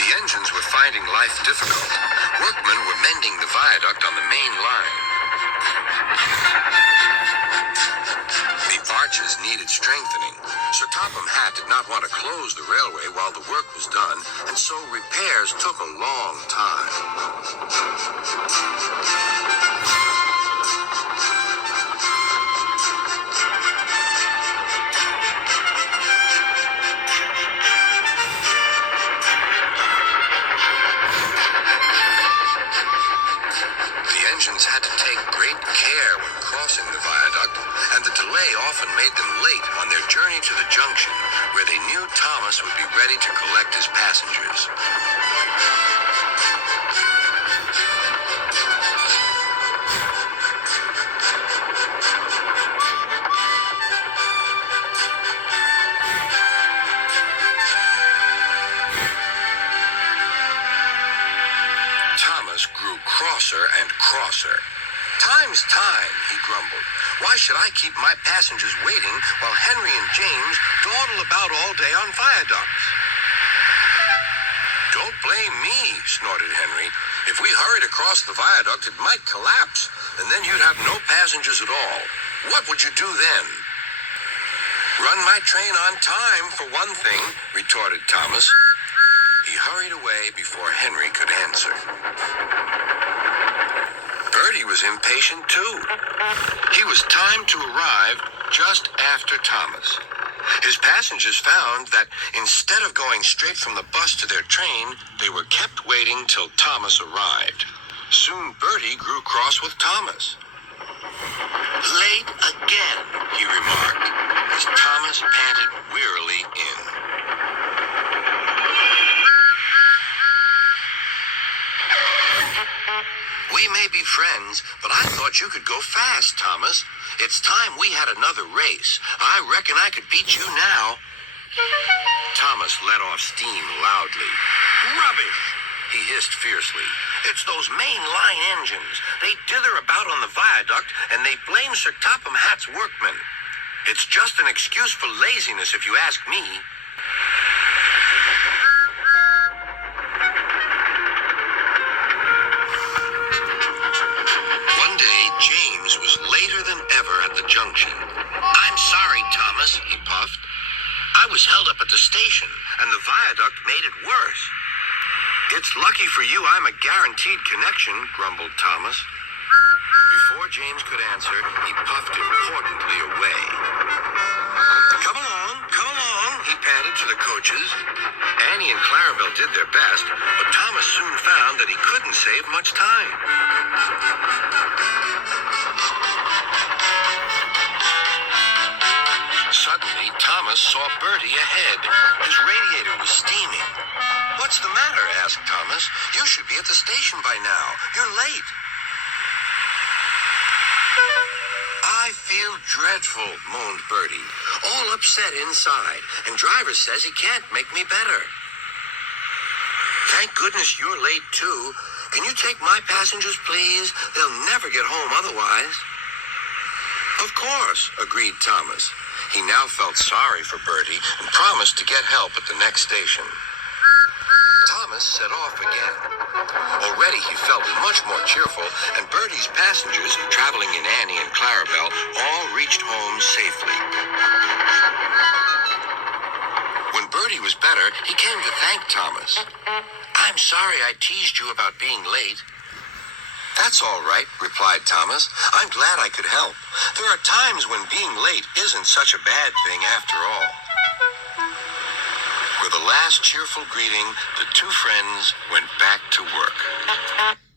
The engines were finding life difficult. Workmen were mending the viaduct on the main line. The arches needed strengthening. Sir Topham Hatt did not want to close the railway while the work was done, and so repairs took a long time. Had to take great care when crossing the viaduct, and the delay often made them late on their journey to the junction, where they knew Thomas would be ready to collect his passengers. Thomas grew crosser and crosser. "Time's time," he grumbled. "Why should I keep my passengers waiting while Henry and James dawdle about all day on viaducts?" "Don't blame me," snorted Henry. "If we hurried across the viaduct, it might collapse, and then you'd have no passengers at all. What would you do then?" "Run my train on time, for one thing," retorted Thomas. He hurried away before Henry could answer. Bertie was impatient too. He was timed to arrive just after Thomas. His passengers found that instead of going straight from the bus to their train, they were kept waiting till Thomas arrived. Soon Bertie grew cross with Thomas. "Late again," he remarked, as Thomas panted wearily in. "We may be friends, but I thought you could go fast, Thomas. It's time we had another race. I reckon I could beat you now." Thomas let off steam loudly. "Rubbish!" he hissed fiercely. "It's those main line engines. They dither about on the viaduct, and they blame Sir Topham Hatt's workmen. It's just an excuse for laziness, if you ask me." James was later than ever at the junction. "I'm sorry, Thomas," he puffed. "I was held up at the station, and the viaduct made it worse." "It's lucky for you I'm a guaranteed connection," grumbled Thomas. Before James could answer, he puffed importantly away. Come along," he panted to the coaches. Annie and Clarabelle did their best, but Thomas soon found that he couldn't save much time. Suddenly, Thomas saw Bertie ahead. His radiator was steaming. "What's the matter?" asked Thomas. "You should be at the station by now. You're late." "I feel dreadful," moaned Bertie. "All upset inside, and driver says he can't make me better." "Thank goodness you're late, too. Can you take my passengers, please? They'll never get home otherwise." "Of course," agreed Thomas. He now felt sorry for Bertie and promised to get help at the next station. Thomas set off again. Already he felt much more cheerful, and Bertie's passengers, traveling in Annie and Clarabelle, all reached home safely. When Bertie was better, he came to thank Thomas. "I'm sorry I teased you about being late." "That's all right," replied Thomas. "I'm glad I could help. There are times when being late isn't such a bad thing after all." With a last cheerful greeting, the two friends went back to work.